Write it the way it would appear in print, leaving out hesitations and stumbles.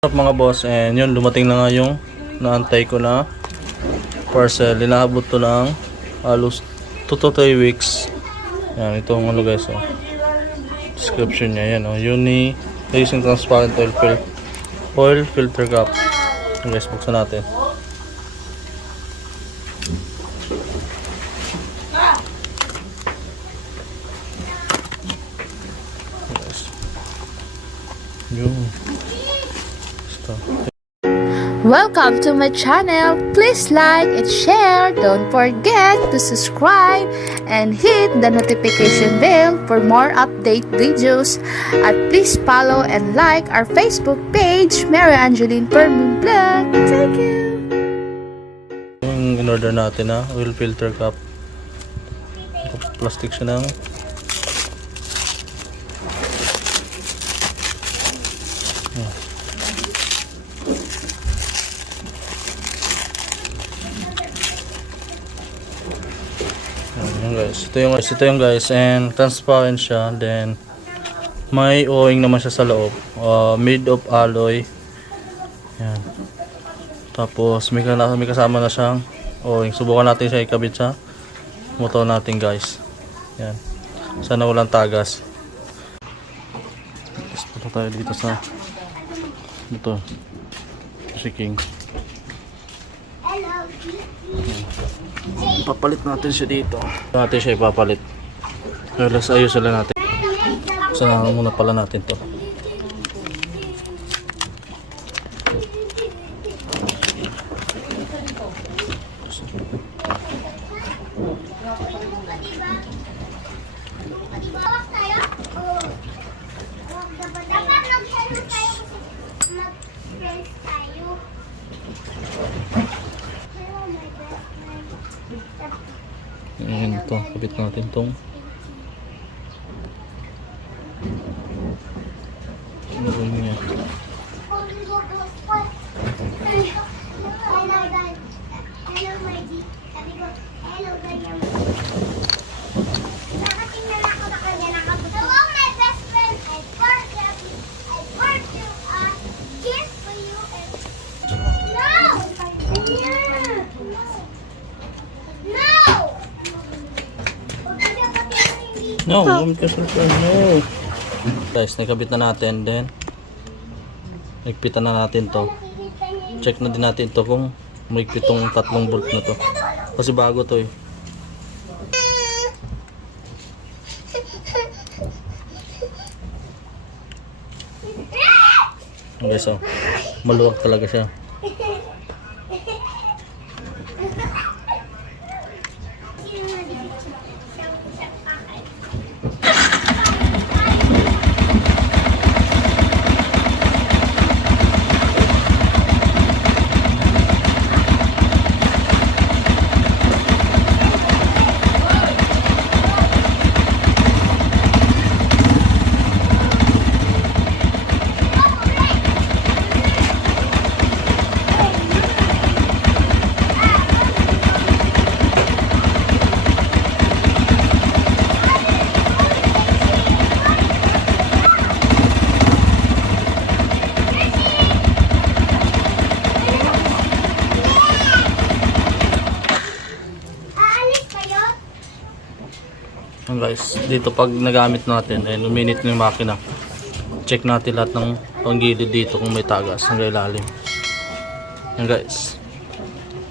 Mga boss, and yun, dumating na nga yung naantay ko na parcel. Inaabot to lang halos 2 to 3 weeks. Yan, itong ano guys, oh. Description niya, yan, oh. Uni using transparent oil filter cap. Yan guys, buksan natin. Yes. Yun. Welcome to my channel. Please like and share. Don't forget to subscribe and hit the notification bell for more update videos. At please follow and like our Facebook page, Mary Angeline Permin Vlog. Thank you. Yung in-order natin na oil filter cap. Plastic siya ng Ayan guys, ito yung guys, and transparent siya. Then may o-ring naman siya sa loob, made of alloy. Yan. Tapos may kasama na siyang o-ring. Subukan natin siya ikabit sa motor natin guys. Yan. Sana walang tagas. Tapos punta tayo dito sa motor si King. Papalit natin siya dito. Natin siya ipapalit. Pero let's ayos sila natin. Saan muna pala natin to. Ayan ito, kapit natin tong ano niya. No, huwag ka sultan. No. Guys, nakabit na natin. Then nagpitan na natin to. Check na din natin to kung maigpit tong 3 bolt na to. Kasi bago to eh. Guys, oh, maluwag talaga siya. Guys, dito pag nagamit natin ay luminit ng makina, check natin lahat ng panggilid dito kung may tagas hanggang ilalim. Yan guys.